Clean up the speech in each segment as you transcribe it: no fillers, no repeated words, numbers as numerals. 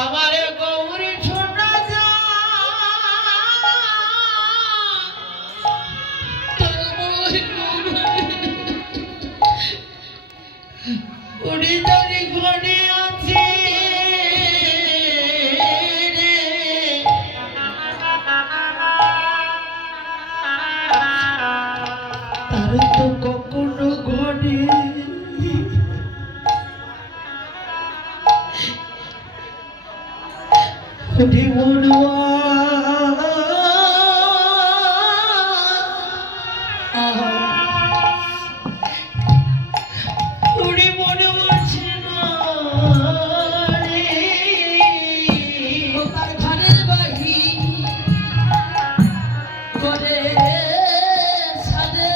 আমার গৌরী ছোটা যা উড়ি ধরে ঘরে আছে তার তো কখনো ঘরে উঠি মনুয়া উড়ি মনুয়া ছিল তার ঘরের বাহি করে ছাদে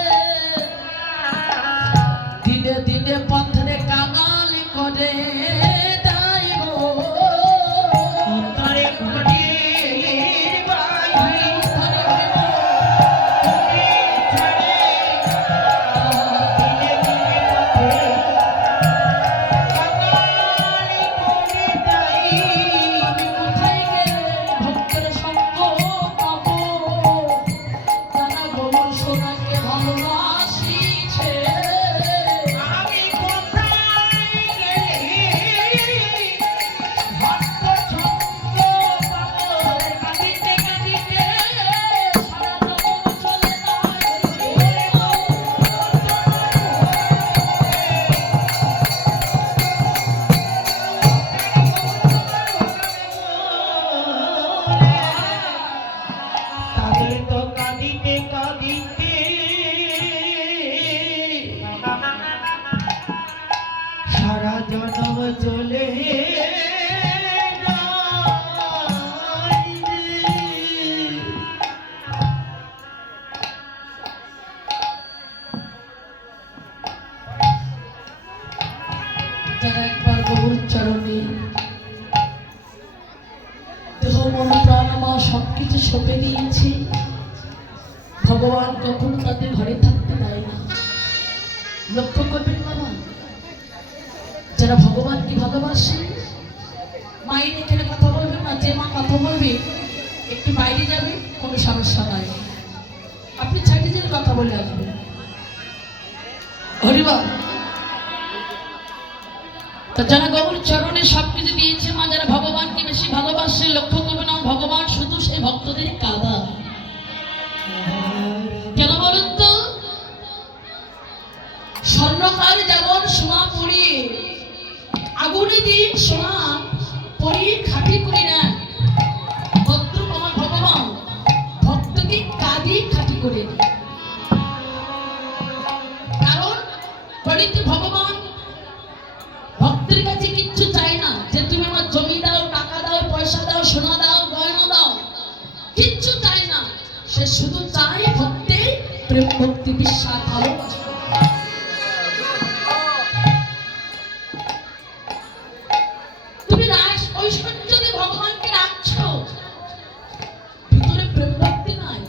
দিনে দিনে পথরে কাঙালি করে সারা জনম চলে যারা একবার গৌর চরণে দেহ মন প্রাণ মা সবকিছু সঁপে দিয়েছে, ভগবান কখনো তাদের ঘরে থাকতে দেয় না। লক্ষ্য করবেন বাবা, যারা ভগবানকে ভালোবাসে মায়ের এখানে কথা বলবে না, যে মা কথা বলবে একটু বাইরে যাবে, কোনো সমস্যা নাই, আপনি ছাড়ি দিয়ে কথা বলে আসবেন। হরিবল। তো যারা গৌর চরণে সবকিছু দিয়েছে মা, যারা ভগবানকে বেশি ভালোবাসে, লক্ষ্য করবে না ভগবান শুধু সেই ভক্তদের কাঁদা। কেন বলুন তো? স্বর্ণকার যেমন সোনা পরিয়ে আগুনে দিয়ে সোনা পরিয়ে খাঁটি করে নেন, ভদ্র আমার ভগবান ভক্তকে কাঁদিয়ে খাঁটি করে নেন। কারণ বলিতে ভগবান ভক্তের কাছে কিচ্ছু চাই না যে তুমি আমার জমি দাও, টাকা দাও, পয়সা দাও, সোনা দাও, গয়না দাও, কিচ্ছু চাই না। সে শুধু চাই ভক্তের প্রেম, ভক্তি, বিশ্বাস, ভালোবাসা। তুমি রাস ঐশ্বর্য দিয়ে ভগবানকে রাখছো, ভিতরে প্রেম ভক্তি নাই,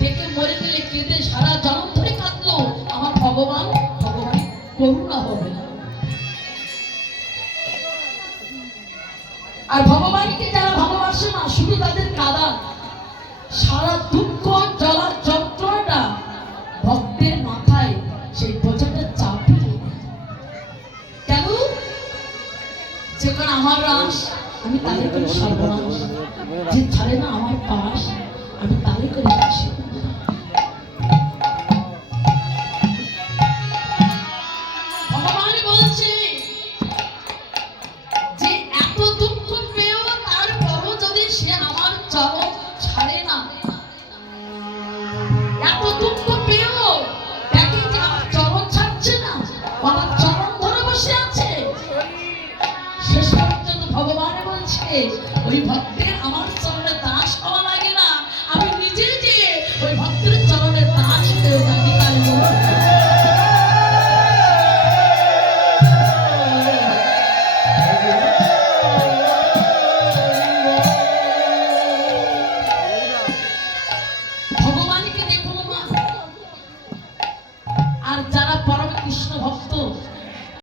দেখে মরে গেলে কেঁদে সারা জনম ধরে কাঁদলো, আমার ভগবান ভগবান করুণা হবে না। আর ভগবানকে যারা ভালোবাসে না, শুধু তাদের কাঁদা, সারা দুঃখ জ্বালা যন্ত্রণাটা ভক্তের মাথায় সেই বোঝাটা চাপিয়ে। কেন? যেখানে আমার রাস আমি তাদের করে সর্বনাশ, যে ছাড়ে না আমার পাশ আমি তাদের করে আসি। ভগবান বলছে যে এত দুঃখ পেয়েও তারপরও যদি সে আমার চরণ ছাড়ে না, এত দুঃখ পেয়েও দেখে যে আমার চরণ ছাড়ছে না, আমার চরণ ধরে বসে আছে, শেষ পর্যন্ত ভগবান বলছে ওই ভক্তের আমার